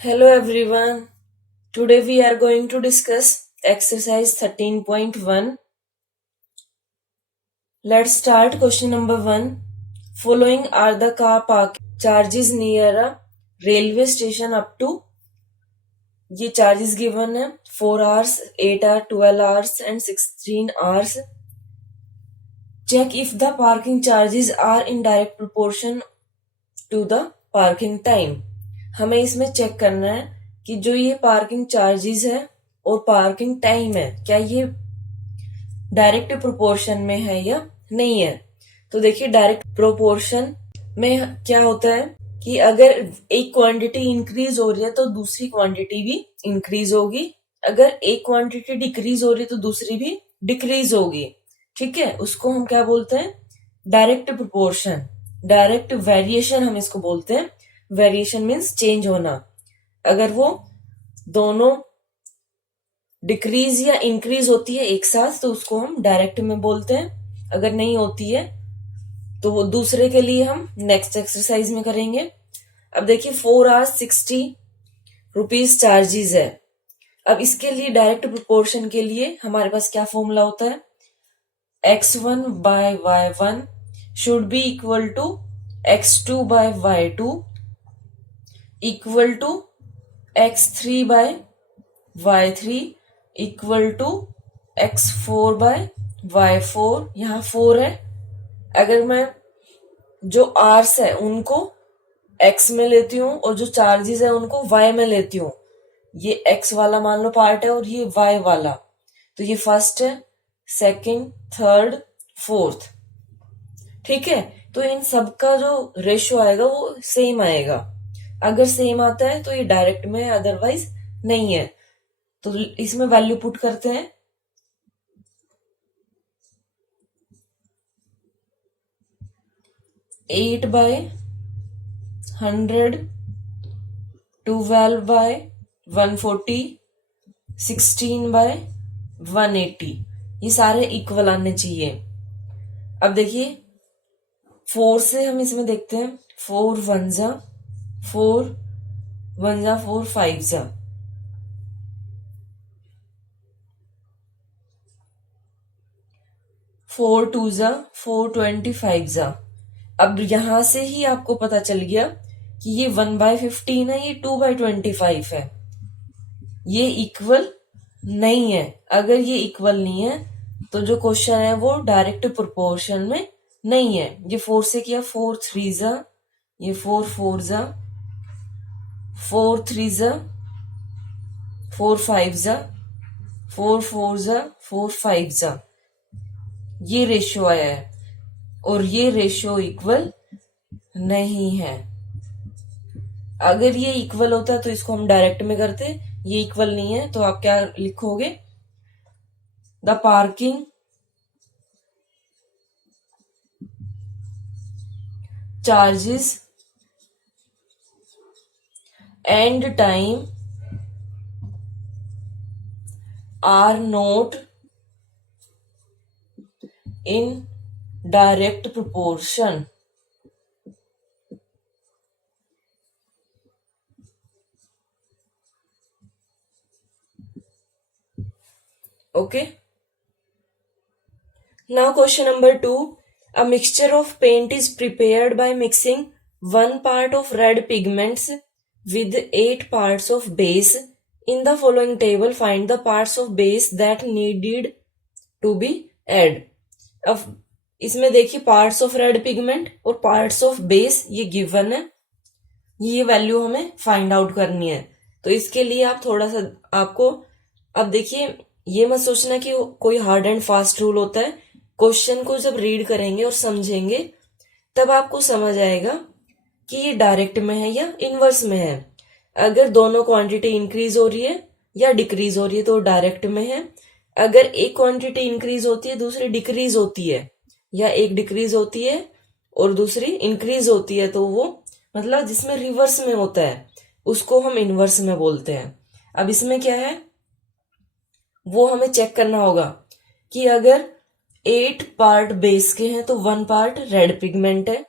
Hello everyone. Today we are going to discuss exercise 13.1. Let's start question number 1. Following are the car park charges near a railway station up to ये charges given है 4 hours, 8 hours, 12 hours and 16 hours. Check if the parking charges are in direct proportion to the parking time. हमें इसमें check करना है कि जो ये parking charges है और पार्किंग टाइम है क्या ये डायरेक्ट प्रोपोर्शन में है या नहीं है। तो देखिए डायरेक्ट प्रोपोर्शन में क्या होता है कि अगर एक क्वांटिटी इंक्रीज हो रही है तो दूसरी क्वांटिटी भी इंक्रीज होगी, अगर एक क्वांटिटी डिक्रीज हो रही है तो दूसरी भी डिक्रीज होगी। ठीक है, उसको हम क्या बोलते हैं, डायरेक्ट प्रोपोर्शन। डायरेक्ट वेरिएशन हम इसको बोलते हैं। वेरिएशन मीन्स चेंज होना। अगर वो दोनों डिक्रीज या इंक्रीज होती है एक साथ तो उसको हम डायरेक्ट में बोलते हैं। अगर नहीं होती है तो वो दूसरे के लिए हम नेक्स्ट एक्सरसाइज में करेंगे। अब देखिए 4 hours 60 रुपीज चार्जेस है। अब इसके लिए डायरेक्ट प्रोपोर्शन के लिए हमारे पास क्या फॉर्मूला होता है, x1 by y1 should be equal to x2 by y2 equal to x3 by y3 equal to x4 by y4। यहाँ 4 है, अगर मैं जो आर्स है उनको x में लेती हूँ और जो चार्जेस है उनको y में लेती हूँ। ये x वाला मान लो पार्ट है और ये y वाला, तो ये फर्स्ट है, सेकंड, थर्ड, फोर्थ। ठीक है, तो इन सबका जो रेशियो आएगा वो सेम आएगा। अगर सेम आता है तो ये डायरेक्ट में है, अदरवाइज नहीं है। तो इसमें वैल्यू पुट करते हैं। एट बाय 100, 12 बाय 140, 16 बाय 180, ये सारे इक्वल आने चाहिए। अब देखिए 4 से हम इसमें देखते हैं, 4 1 जा 4, 1 जा 4, 5 जा 4 2 जा 4, 25 जा। अब यहां से ही आपको पता चल गया कि ये 1/15 है, ये 2/25 है, ये इक्वल नहीं है। अगर ये इक्वल नहीं है तो जो क्वेश्चन है वो डायरेक्ट प्रोपोर्शन में नहीं है। ये 4 से किया, 4 3 जा, ये 4 4 जा, 4 3 जा 4 5 जा, 4 4 जा 4 5 जा, ये रेशियो आया है और ये रेशियो इक्वल नहीं है। अगर ये इक्वल होता तो इसको हम डायरेक्ट में करते, ये इक्वल नहीं है तो आप क्या लिखोगे, the parking charges and time are not in direct proportion। Okay, now question number 2, a mixture of paint is prepared by mixing 1 part of red pigments with 8 parts of base। in the following table find the parts of base that needed to be added। अब इसमें देखिए parts of red pigment और parts of base ये given है, ये value हमें find out करनी है। तो इसके लिए आप थोड़ा सा आपको, अब देखिए ये मत सोचना कि कोई हार्ड एंड फास्ट रूल होता है। क्वेश्चन को जब रीड करेंगे और समझेंगे तब आपको समझ आएगा कि ये डायरेक्ट में है या इनवर्स में है। अगर दोनों क्वांटिटी इंक्रीज हो रही है या डिक्रीज हो रही है तो डायरेक्ट में है। अगर एक क्वांटिटी इंक्रीज होती है दूसरी डिक्रीज होती है, या एक डिक्रीज होती है और दूसरी इंक्रीज होती है, तो वो मतलब जिसमें रिवर्स में होता है उसको हम इनवर्स में बोलते हैं। अब इसमें क्या है वो हमें चेक करना होगा कि अगर 8 पार्ट बेस के हैं तो 1 पार्ट रेड पिगमेंट है।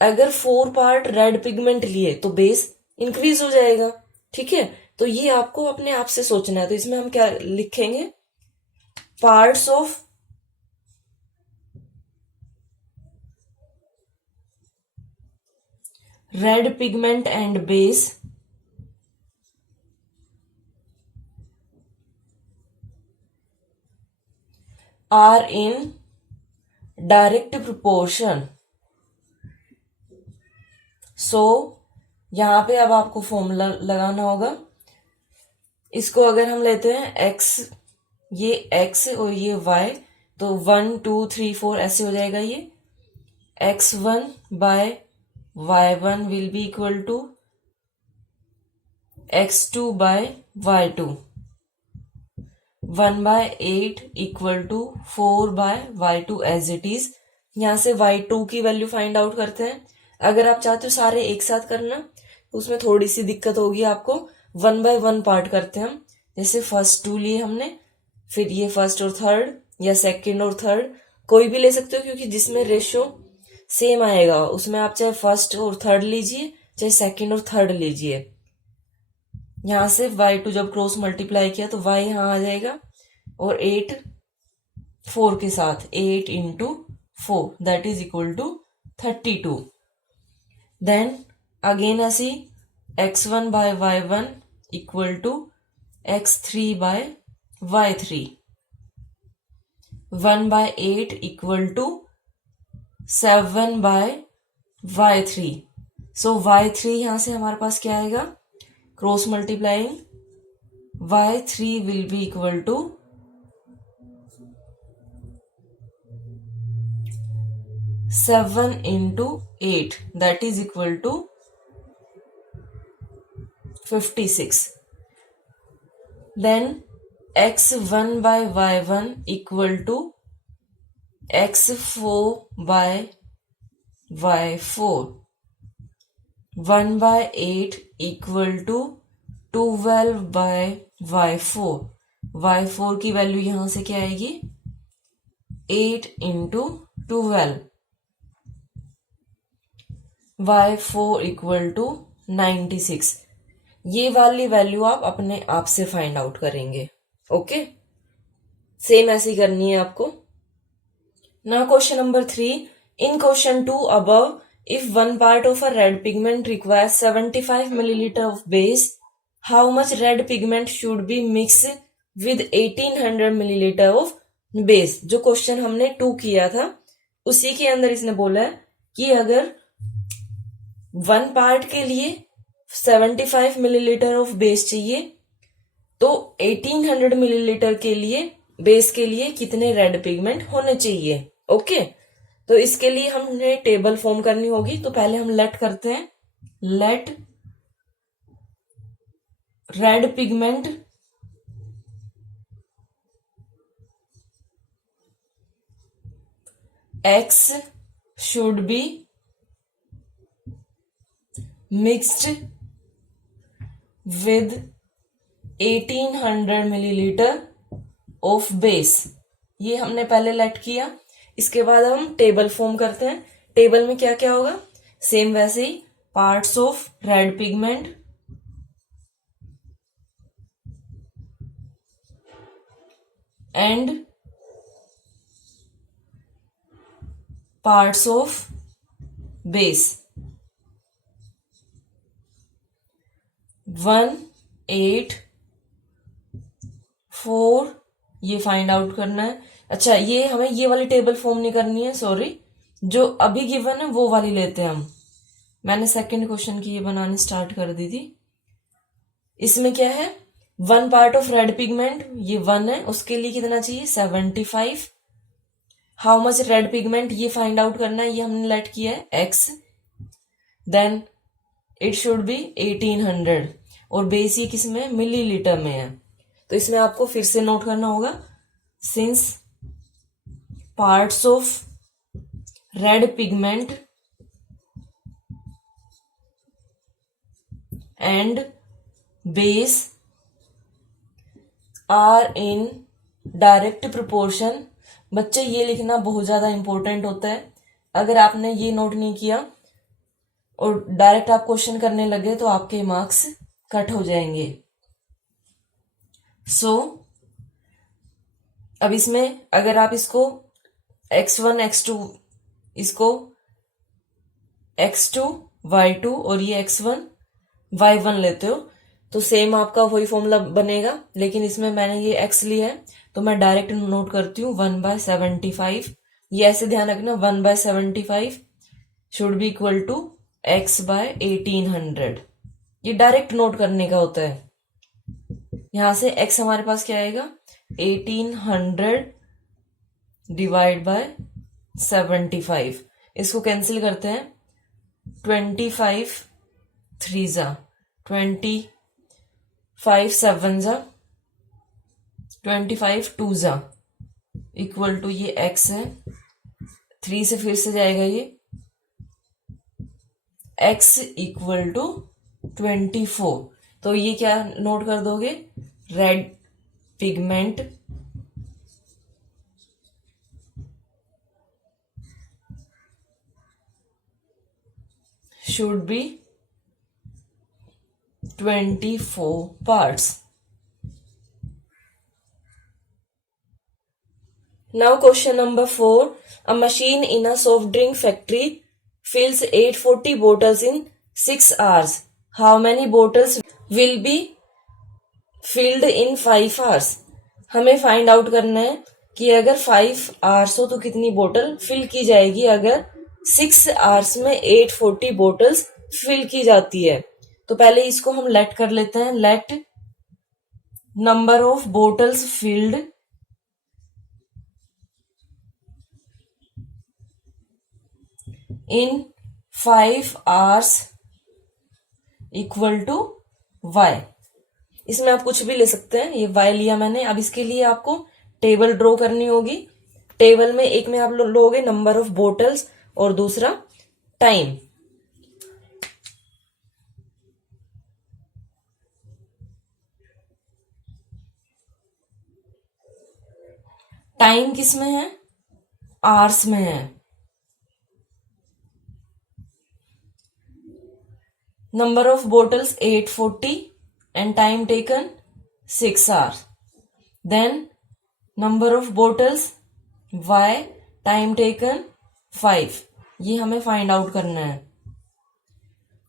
अगर 4 पार्ट रेड पिगमेंट लिए तो बेस इंक्रीज हो जाएगा। ठीक है, तो ये आपको अपने आप से सोचना है। तो इसमें हम क्या लिखेंगे, parts of red pigment and base are in direct proportion. So यहां पे अब आपको फॉर्मूला लगाना होगा। इसको अगर हम लेते हैं x, ये x और ये y, तो 1 2 3 4 ऐसे हो जाएगा। ये x1 by y1 will be equal to x2 by y2, 1/8 equal to 4/y2 as it is. यहां से y2 की वैल्यू फाइंड आउट करते हैं। अगर आप चाहते हो सारे एक साथ करना तो उसमें थोड़ी सी दिक्कत होगी आपको। 1/1 पार्ट करते हैं हम। जैसे फर्स्ट 2 लिए हमने, फिर ये फर्स्ट और थर्ड या सेकंड और थर्ड कोई भी ले सकते हो, क्योंकि जिसमें रेशियो सेम आएगा उसमें आप चाहे फर्स्ट और थर्ड लीजिए, चाहे सेकंड और थर्ड लीजिए। यहां से y2 जब क्रॉस मल्टीप्लाई किया तो y यहां आ जाएगा, और 8 4 के साथ 8 into 4 that is equal to 32। Then again ऐसी x1 by y1 equal to x3 by y3, 1/8 equal to 7/y3। So y3 यहां से हमारे पास क्या आएगा, cross multiplying y3 will be equal to 7 into 8 that is equal to 56। Then x1 by y1 equal to x4 by y4, 1/8 equal to 12/y4। y4 की value यहां से क्या आएगी, 8 इंटू 12, y4 इक्वल टू 96। ये वाली वैल्यू आप अपने आप से फाइंड आउट करेंगे। ओके, सेम ऐसी करनी है आपको। Now question number 3, in question 2 above, if one part of a red pigment requires 75 milliliter of base, how much red pigment should be mixed with 1800 milliliter of base? जो question हमने 2 किया था उसी के अंदर इसने बोला है कि अगर 1 पार्ट के लिए 75 मिलीलीटर ऑफ बेस चाहिए तो 1800 मिलीलीटर के लिए बेस के लिए कितने रेड पिगमेंट होने चाहिए। ओके, तो इसके लिए हमने टेबल फॉर्म करनी होगी। तो पहले हम लेट करते हैं, let red pigment X should be mixed with 1800 millilitre of base. ये हमने पहले लेट किया। इसके बाद हम टेबल फॉर्म करते हैं। टेबल में क्या क्या होगा, सेम वैसे ही, parts of red pigment and parts of base, 1 8 4 ये फाइंड आउट करना है। अच्छा, ये हमें ये वाली टेबल फॉर्म नहीं करनी है, सॉरी, जो अभी गिवन है वो वाली लेते हैं हम। मैंने सेकंड क्वेश्चन की ये बनानी स्टार्ट कर दी थी। इसमें क्या है, 1 पार्ट ऑफ रेड पिगमेंट, ये 1 है, उसके लिए कितना चाहिए, 75। हाउ मच रेड पिगमेंट ये फाइंड आउट करना है, ये हमने लेट किया है x, then it should be 1800, और बेस ये किसमें, मिलीलीटर में है। तो इसमें आपको फिर से नोट करना होगा, since parts of red pigment and base are in direct proportion. बच्चे ये लिखना बहुत ज्यादा इंपॉर्टेंट होता है। अगर आपने ये नोट नहीं किया और डायरेक्ट आप क्वेश्चन करने लगे तो आपके मार्क्स कट हो जाएंगे। सो अब इसमें अगर आप इसको x1 x2 इसको x2 y2 और ये x1 y1 लेते हो तो सेम आपका वही फॉर्मूला बनेगा, लेकिन इसमें मैंने ये x लिया है तो मैं डायरेक्ट नोट करती हूँ 1/75। ये ऐसे ध्यान रखना 1/75 should be equal to x/1800। ये डायरेक्ट नोट करने का होता है। यहां से x हमारे पास क्या आएगा 1800 डिवाइड बाय 75। इसको कैंसिल करते हैं 25 3 जा 25 7 जा 25 2 जा इक्वल टू ये x है, 3 से फिर से जाएगा ये x इक्वल टू 24। तो ये क्या नोट कर दोगे red pigment should be 24 parts. Now question number 4. A machine in a soft drink factory fills 840 bottles in 6 hours. How many bottles will be filled in 5 hours? हमें find out करना है कि अगर 5 hours हो तो कितनी बोतल फिल की जाएगी अगर 6 hours में 840 बोटल्स फिल की जाती है। तो पहले इसको हम लेट कर लेते हैं। Let number of bottles filled in 5 hours equal to y। इसमें आप कुछ भी ले सकते हैं, ये y लिया मैंने। अब इसके लिए आपको टेबल ड्रॉ करनी होगी। टेबल में एक में आप लोगे नंबर ऑफ बोटल्स और दूसरा टाइम। टाइम किस में है आवर्स में है। Number of bottles 840 and time taken 6 hours. Then number of bottles y time taken 5। ये हमें फाइंड आउट करना है।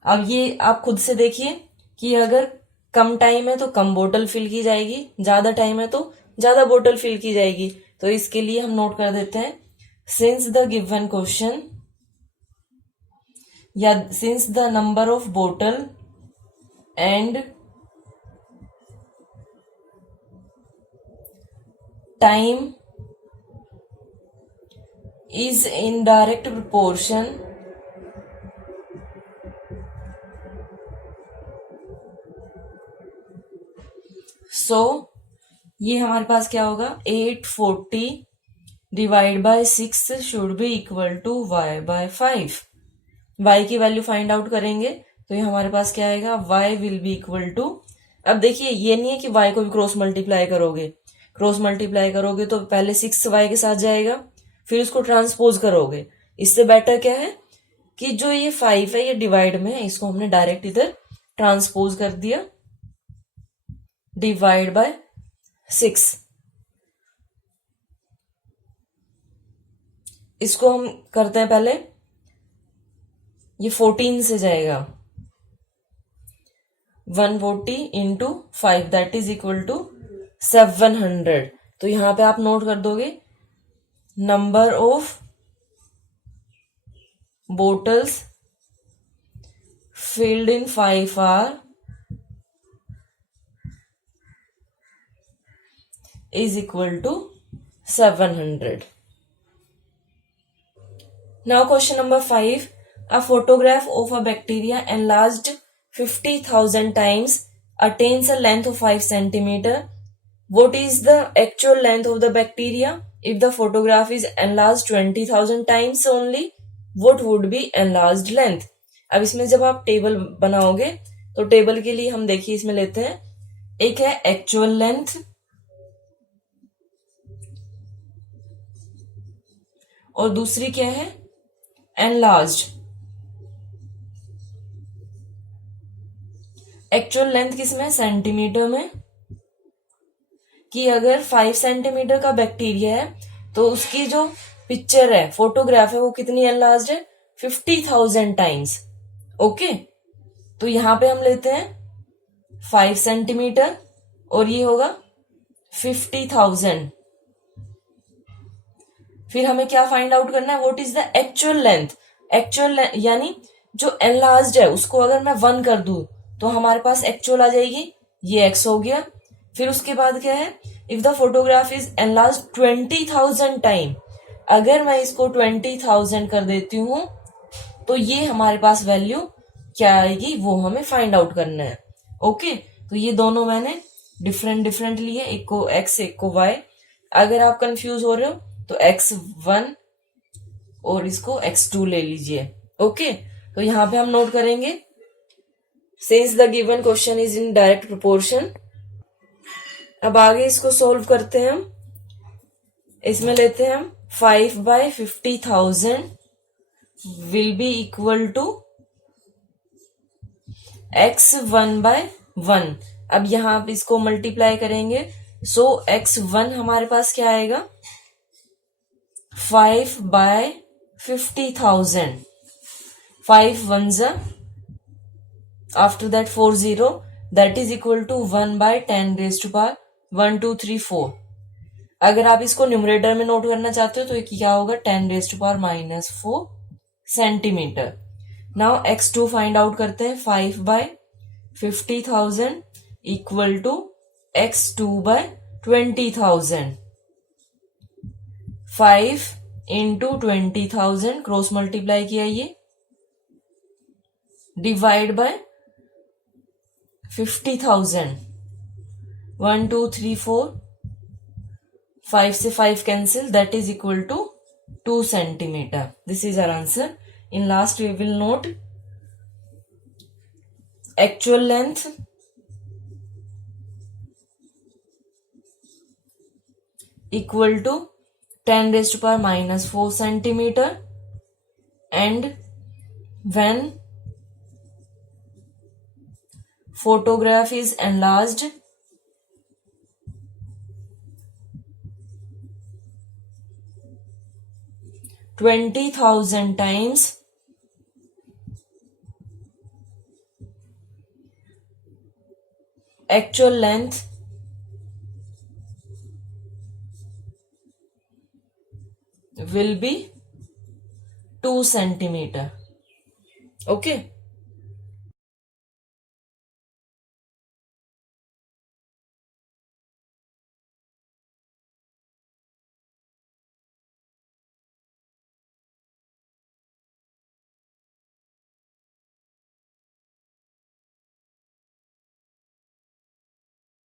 अब ये आप खुद से देखिए कि अगर कम टाइम है तो कम बोतल फिल की जाएगी, ज्यादा टाइम है तो ज्यादा बोतल फिल की जाएगी। तो इसके लिए हम नोट कर देते हैं सिंस द गिवन क्वेश्चन या सिंस द नंबर ऑफ बोतल and time is in direct proportion so ये हमारे पास क्या होगा 840 divide by 6 should be equal to y/5। y की वैल्यू फाइंड आउट करेंगे तो ये हमारे पास क्या आएगा y will be equal to. अब देखिए ये नहीं है कि y को भी क्रॉस मल्टीप्लाई करोगे। क्रॉस मल्टीप्लाई करोगे तो पहले 6y के साथ जाएगा फिर उसको ट्रांसपोज करोगे। इससे बेटर क्या है कि जो ये 5 है ये डिवाइड में है, इसको हमने डायरेक्ट इधर ट्रांसपोज कर दिया डिवाइड बाय 6। इसको हम करते हैं पहले, ये 14 से जाएगा 140 into 5 that is equal to 700। तो यहां पे आप नोट कर दोगे number of bottles filled in 5 hours is equal to 700. Now question number 5. A photograph of a bacteria enlarged 50,000 times attains a length of 5 centimeter. What is the actual length of the bacteria? If the photograph is enlarged 20,000 times only, what would be enlarged length? अब इसमें जब आप table बनाओगे तो table के लिए हम देखिए इसमें लेते हैं, एक है एक्चुअल लेंथ और दूसरी क्या है एनलार्ज्ड। एक्चुअल लेंथ किसमें, सेंटीमीटर में, कि अगर 5 सेंटीमीटर का बैक्टीरिया है तो उसकी जो पिक्चर है, फोटोग्राफ है, वो कितनी एनलार्ज्ड है, 50,000 टाइम्स। ओके, तो यहां पे हम लेते हैं 5 सेंटीमीटर और ये होगा 50,000। फिर हमें क्या फाइंड आउट करना है, what is the actual length. Actual यानी जो एनलार्ज्ड है उसको अगर मैं 1 कर दूं तो हमारे पास एक्चुअल आ जाएगी, ये x हो गया। फिर उसके बाद क्या है, if the photograph is enlarge 20,000 time, अगर मैं इसको 20,000 कर देती हूं तो ये हमारे पास वैल्यू क्या आएगी, वो हमें फाइंड आउट करना है। ओके, तो ये दोनों मैंने डिफरेंट डिफरेंट लिए, एक को x एक को y। अगर आप कंफ्यूज हो रहे हो तो x1 और इसको x2 ले लीजिए। ओके, तो यहां पे हम नोट करेंगे, since the given question is in direct proportion. अब आगे इसको सोल्व करते हैं हम। इसमें लेते हैं हम 5/50,000 will be equal to x1/1। अब यहां आप इसको मल्टीप्लाई करेंगे, सो x1 हमारे पास क्या आएगा, 5/50,000। 5 1s, after that 4 0, that is equal to 1/10 raised to power 1 2 3 4। अगर आप इसको न्यूमरेटर में नोट करना चाहते हो तो क्या होगा, 10 raised to power -4 centimetre. Now x2 find out करते हैं, 5/50,000 equal to x2/20,000। 5 into 20,000 cross multiply किया, ये डिवाइड बाय 50,000, 1 2 3 4, 5 से 5 cancel, that is equal to 2 centimetre. This is our answer. In last we will note actual length equal to 10 raised to power -4 centimeter, and when photograph is enlarged 20,000 times, actual length will be 2 centimeter. Okay.